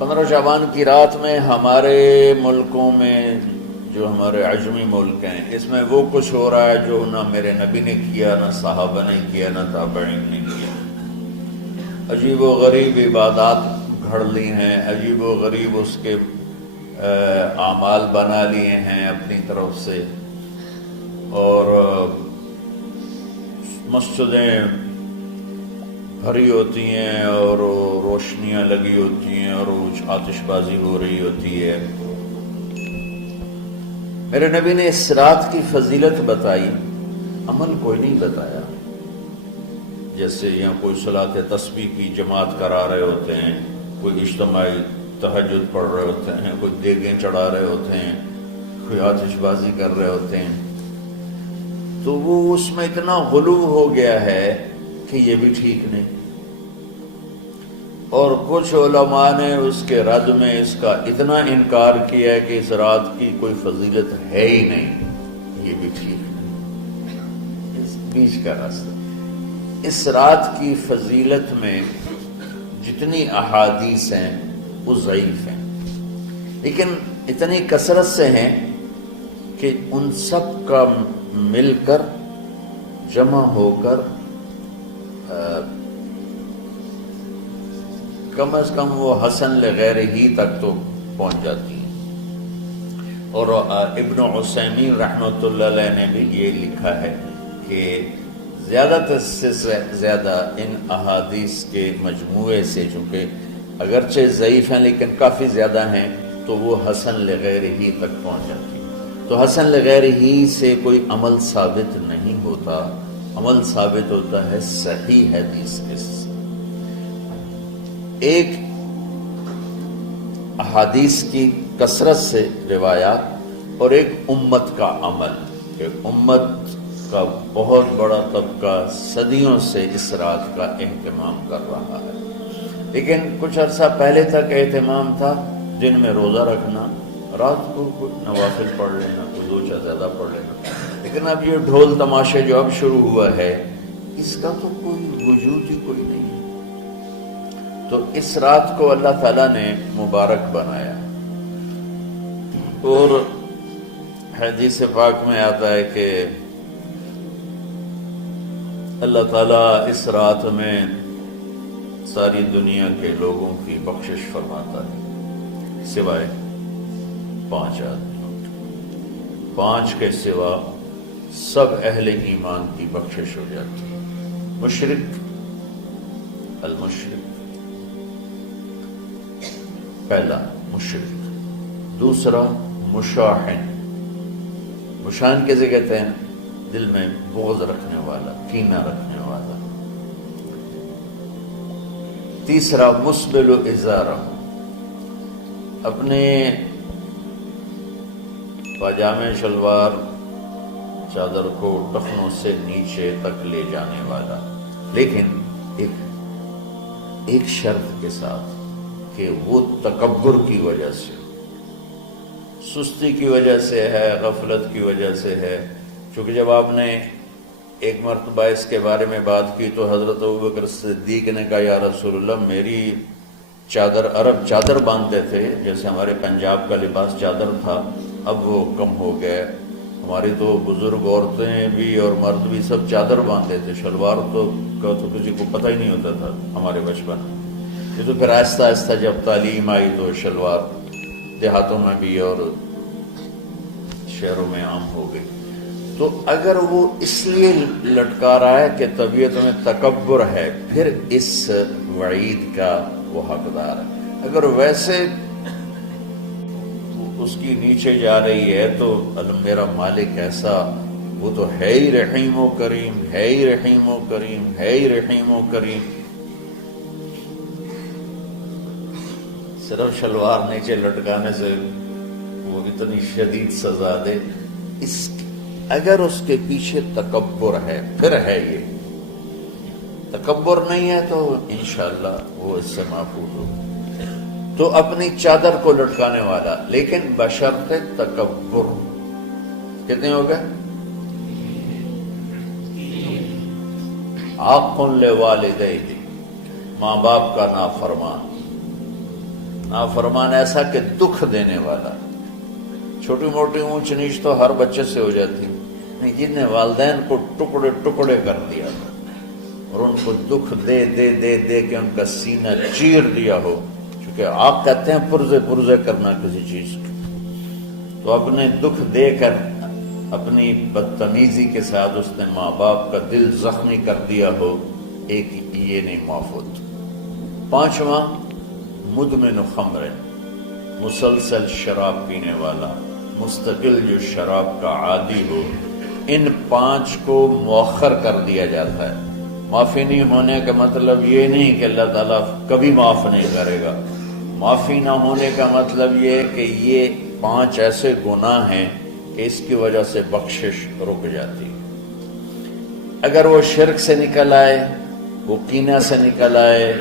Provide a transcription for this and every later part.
15 شعبان کی رات میں ہمارے ملکوں میں جو ہمارے عجمی ملک ہیں اس میں وہ کچھ ہو رہا ہے جو نہ میرے نبی نے کیا، نہ صحابہ نے کیا، نہ تابعین نے کیا۔ عجیب و غریب عبادات گھڑ لی ہیں، عجیب و غریب اس کے اعمال بنا لیے ہیں اپنی طرف سے، اور مسجدیں بھری ہوتی ہیں اور روشنیاں لگی ہوتی ہیں اور آتش بازی ہو رہی ہوتی ہے۔ میرے نبی نے اس رات کی فضیلت بتائی، عمل کوئی نہیں بتایا۔ جیسے یہاں کوئی صلاۃ تسبیح کی جماعت کرا رہے ہوتے ہیں، کوئی اجتماعی تہجد پڑھ رہے ہوتے ہیں، کوئی دیگیں چڑھا رہے ہوتے ہیں، کوئی آتش بازی کر رہے ہوتے ہیں، تو وہ اس میں اتنا غلو ہو گیا ہے کہ یہ بھی ٹھیک نہیں۔ اور کچھ علماء نے اس کے رد میں اس کا اتنا انکار کیا ہے کہ اس رات کی کوئی فضیلت ہے ہی نہیں، یہ بھی ٹھیک نہیں۔ اس بیچ کا راستہ، اس رات کی فضیلت میں جتنی احادیث ہیں وہ ضعیف ہیں، لیکن اتنی کثرت سے ہیں کہ ان سب کا مل کر جمع ہو کر کم از کم وہ حسن لغیر ہی تک تو پہنچ جاتی ہیں۔ اور ابن عثیمین رحمۃ اللہ علیہ نے بھی یہ لکھا ہے کہ زیادہ سے زیادہ ان احادیث کے مجموعے سے، چونکہ اگرچہ ضعیف ہیں لیکن کافی زیادہ ہیں، تو وہ حسن لغیر ہی تک پہنچ جاتی ہے۔ تو حسن لغیر ہی سے کوئی عمل ثابت نہیں ہوتا، عمل ثابت ہوتا ہے صحیح حدیث کے سے۔ ایک احادیث کی کثرت سے روایات اور ایک امت کا عمل، کہ امت کا بہت بڑا طبقہ صدیوں سے اس رات کا اہتمام کر رہا ہے، لیکن کچھ عرصہ پہلے تک اہتمام تھا دن میں روزہ رکھنا، رات کو کچھ نوافل پڑھ لینا، کوئی 2 چیز زیادہ پڑھ لینا، لیکن اب یہ ڈھول تماشے جو اب شروع ہوا ہے اس کا تو کوئی وجود ہی کوئی نہیں ہے۔ تو اس رات کو اللہ تعالیٰ نے مبارک بنایا، اور حدیث پاک میں آتا ہے کہ اللہ تعالیٰ اس رات میں ساری دنیا کے لوگوں کی بخشش فرماتا ہے سوائے 5 آدمیوں، 5 کے سوا سب اہل ایمان کی بخشش ہو جاتی ہے۔ مشرک، المشرک، پہلا مشرک، دوسرا مشاحن، مشاحن کیسے کہتے ہیں؟ دل میں بغض رکھنے والا، کینہ رکھنے والا۔ تیسرا مسبل ازارہ، اپنے پاجامے شلوار چادر کو ٹخنوں سے نیچے تک لے جانے والا، لیکن ایک شرط کے ساتھ کہ وہ تکبر کی وجہ سے، سستی کی وجہ سے ہے، غفلت کی وجہ سے ہے۔ چونکہ جب آپ نے ایک مرتبہ اس کے بارے میں بات کی تو حضرت ابوبکر صدیق نے کہا یا رسول اللہ، میری چادر، عرب چادر باندھتے تھے جیسے ہمارے پنجاب کا لباس چادر تھا، اب وہ کم ہو گیا، ہماری تو بزرگ عورتیں بھی اور مرد بھی سب چادر باندھتے تھے، شلوار تو کسی کو پتہ ہی نہیں ہوتا تھا ہمارے بچپن میں۔ یہ تو پھر آہستہ آہستہ جب تعلیم آئی تو شلوار دیہاتوں میں بھی اور شہروں میں عام ہو گئی۔ تو اگر وہ اس لیے لٹکا رہا ہے کہ طبیعت میں تکبر ہے، پھر اس وعید کا وہ حقدار ہے۔ اگر ویسے اس کی نیچے جا رہی ہے تو میرا مالک ایسا، وہ تو ہے ہی رحیم و کریم، ہے ہی رحیم و کریم، ہے ہی رحیم و کریم، صرف شلوار نیچے لٹکانے سے وہ اتنی شدید سزا دے۔ اگر اس کے پیچھے تکبر ہے، پھر ہے، یہ تکبر نہیں ہے تو انشاءاللہ وہ اس سے محفوظ ہو۔ تو اپنی چادر کو لٹکانے والا، لیکن بشرط تکبر۔ کتنے ہو گئے؟ عاق لوالدیہ، ماں باپ کا نافرمان، نافرمان ایسا کہ دکھ دینے والا. چھوٹی موٹی اونچ نیچ تو ہر بچے سے ہو جاتی، نہیں، جن نے والدین کو ٹکڑے ٹکڑے کر دیا اور ان کو دکھ دے دے دے دے کے ان کا سینہ چیر دیا ہو. چونکہ آپ کہتے ہیں پرزے پرزے کرنا کسی چیز کی، تو اپنے دکھ دے کر اپنی بدتمیزی کے ساتھ اس نے ماں باپ کا دل زخمی کر دیا ہو، ایک یہ نہیں معاف ہوتا. 5واں مدمن خمر، مسلسل شراب پینے والا، مستقل جو شراب کا عادی ہو. ان 5 کو مؤخر کر دیا جاتا ہے. معافی نہیں ہونے کا مطلب یہ نہیں کہ اللہ تعالیٰ کبھی معاف نہیں کرے گا. معافی نہ ہونے کا مطلب یہ کہ یہ 5 ایسے گناہ ہیں کہ اس کی وجہ سے بخشش رک جاتی. اگر وہ شرک سے نکل آئے، وہ کینہ سے نکل آئے،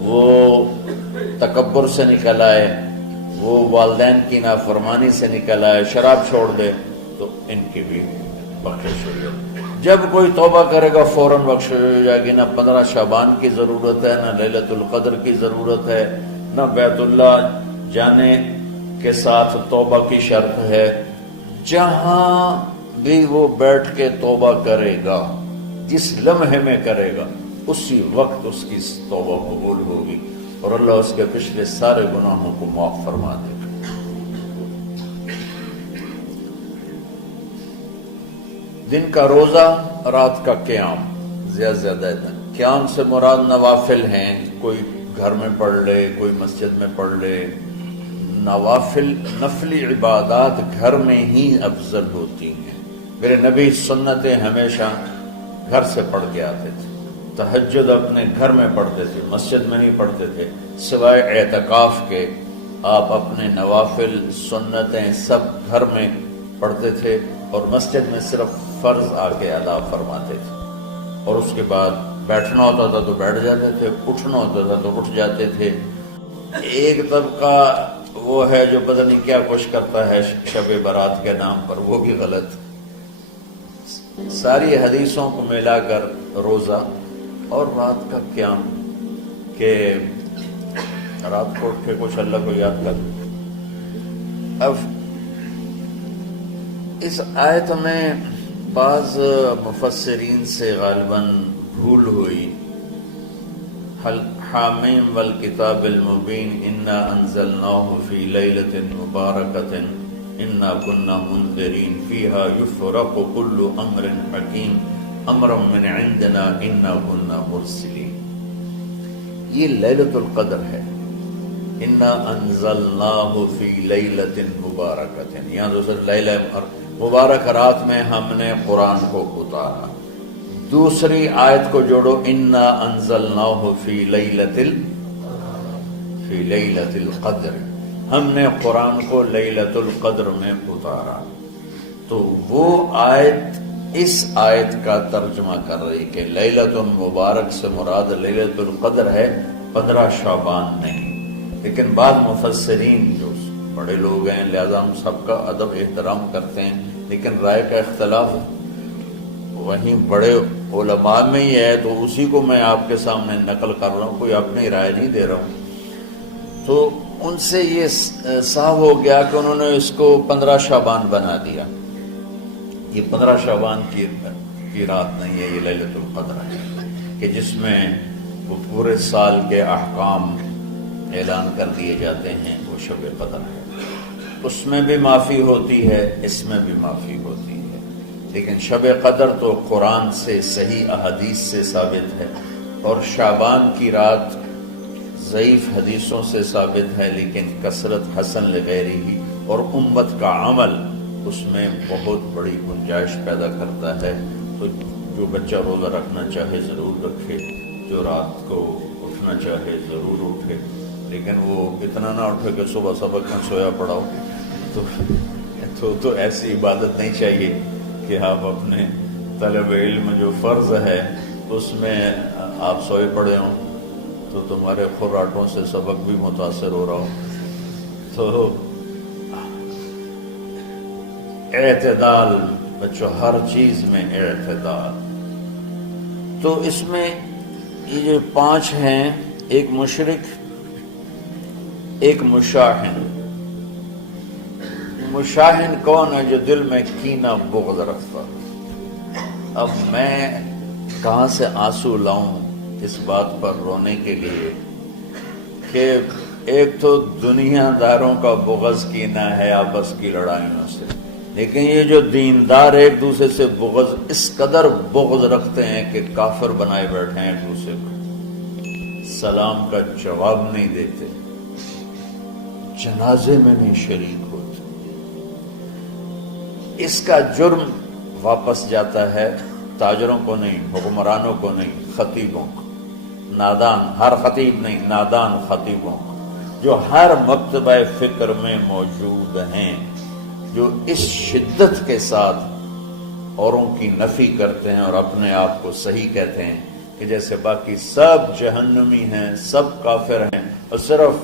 وہ تکبر سے نکل آئے، وہ والدین کی نافرمانی سے نکل آئے، شراب چھوڑ دے، تو ان کی بھی بخشش ہو جائے. جب کوئی توبہ کرے گا فوراً بخشش ہو جائے گی. نہ 15 شعبان کی ضرورت ہے، نہ لیلۃ القدر کی ضرورت ہے، نہ بیت اللہ جانے کے ساتھ توبہ کی شرط ہے. جہاں بھی وہ بیٹھ کے توبہ کرے گا، جس لمحے میں کرے گا، اسی وقت اس کی توبہ قبول ہوگی اور اللہ اس کے پچھلے سارے گناہوں کو معاف فرما دے گا. دن کا روزہ، رات کا قیام، زیادہ قیام سے مراد نوافل ہیں. کوئی گھر میں پڑھ لے، کوئی مسجد میں پڑھ لے. نوافل، نفلی عبادات گھر میں ہی افضل ہوتی ہیں. میرے نبی سنتیں ہمیشہ گھر سے پڑھ کے آتے تھے. تہجد اپنے گھر میں پڑھتے تھے، مسجد میں نہیں پڑھتے تھے. سوائے اعتکاف کے آپ اپنے نوافل سنتیں سب گھر میں پڑھتے تھے اور مسجد میں صرف فرض آ کے ادا فرماتے تھے. اور اس کے بعد بیٹھنا ہوتا تھا تو بیٹھ جاتے تھے، اٹھنا ہوتا تھا تو اٹھ جاتے تھے. ایک طبقہ وہ ہے جو پتہ نہیں کیا کچھ کرتا ہے شب برات کے نام پر، وہ بھی غلط. ساری حدیثوں کو ملا کر روزہ اور رات کا قیام، کہ رات کو اٹھ کے کچھ اللہ کو یاد کر. اب اس آیت میں بعض مفسرین سے غالباً بھول ہوئی. حامیم والکتاب المبین انا انزلناہ فی لیلۃ مبارکۃ انا کنا منذرین فیہا یفرق کل امر حکیم امرا من عندنا انا کنا مرسلین. یہ لیلۃ القدر ہے. انا انزلناہ فی لیلۃ مبارکۃ، یہاں دوسرے لیلہ مبارک رات میں ہم نے قرآن کو اتارا. دوسری آیت کو جوڑو، انا انزلناہ فی لیلۃ القدر، ہم نے قرآن کو لیلۃ القدر میں اتارا. تو وہ آیت اس آیت کا ترجمہ کر رہی کہ لیلۃ مبارک سے مراد لیلۃ القدر ہے، 15 شعبان نہیں. لیکن بعض مفسرین جو بڑے لوگ ہیں، لہذا ہم سب کا ادب احترام کرتے ہیں، لیکن رائے کا اختلاف وہیں بڑے علماء میں ہی ہے، تو اسی کو میں آپ کے سامنے نقل کر رہا ہوں، کوئی اپنی رائے نہیں دے رہا ہوں. تو ان سے یہ صاف ہو گیا کہ انہوں نے اس کو 15 شعبان بنا دیا. یہ 15 شعبان کی رات نہیں ہے، یہ لیلۃ القدر ہے کہ جس میں وہ پورے سال کے احکام اعلان کر دیے جاتے ہیں. وہ شب قدر ہے، اس میں بھی معافی ہوتی ہے، اس میں بھی معافی ہوتی ہے. لیکن شب قدر تو قرآن سے، صحیح احادیث سے ثابت ہے، اور شعبان کی رات ضعیف حدیثوں سے ثابت ہے، لیکن کثرت حسن لغیری ہی اور امت کا عمل اس میں بہت بڑی گنجائش پیدا کرتا ہے. تو جو بچہ روزہ رکھنا چاہے ضرور رکھے، جو رات کو اٹھنا چاہے ضرور اٹھے، لیکن وہ اتنا نہ اٹھے کہ صبح سبق میں سویا پڑا ہو. تو ایسی عبادت نہیں چاہیے کہ آپ اپنے طلب علم جو فرض ہے اس میں آپ سوئے پڑے ہوں تو تمہارے خوراٹوں سے سبق بھی متاثر ہو رہا ہو. تو اعتدال بچوں، ہر چیز میں اعتدال. تو اس میں یہ جو 5 ہیں، ایک مشرک ایک مشاہن کون ہے؟ جو دل میں کینہ بغض رکھتا۔ اب میں کہاں سے آنسو لاؤں اس بات پر رونے کے لیے کہ ایک تو دنیا داروں کا بغض کینہ ہے آپس کی لڑائیوں سے، لیکن یہ جو دیندار ایک دوسرے سے بغض، اس قدر بغض رکھتے ہیں کہ کافر بنائے بیٹھے ہیں، ایک دوسرے کو سلام کا جواب نہیں دیتے، جنازے میں نہیں شریک ہوتے۔ اس کا جرم واپس جاتا ہے تاجروں کو نہیں، حکمرانوں کو نہیں، خطیبوں کو، نادان، ہر خطیب نہیں، نادان خطیبوں کو، جو ہر مکتبہ فکر میں موجود ہیں، جو اس شدت کے ساتھ اوروں کی نفی کرتے ہیں اور اپنے آپ کو صحیح کہتے ہیں کہ جیسے باقی سب جہنمی ہیں، سب کافر ہیں اور صرف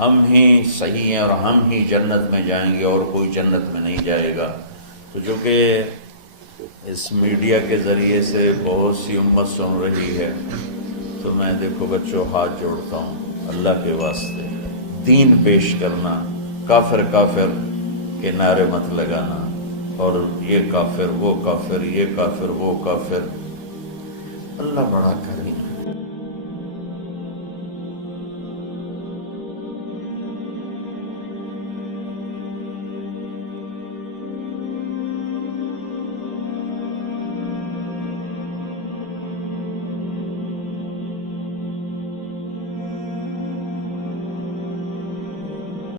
ہم ہی صحیح ہیں اور ہم ہی جنت میں جائیں گے اور کوئی جنت میں نہیں جائے گا۔ تو جو کہ اس میڈیا کے ذریعے سے بہت سی امت سن رہی ہے، تو میں دیکھو بچوں ہاتھ جوڑتا ہوں اللہ کے واسطے، دین پیش کرنا، کافر کافر کے نعرے مت لگانا اور یہ کافر وہ کافر، یہ کافر وہ کافر۔ اللہ بڑا کریم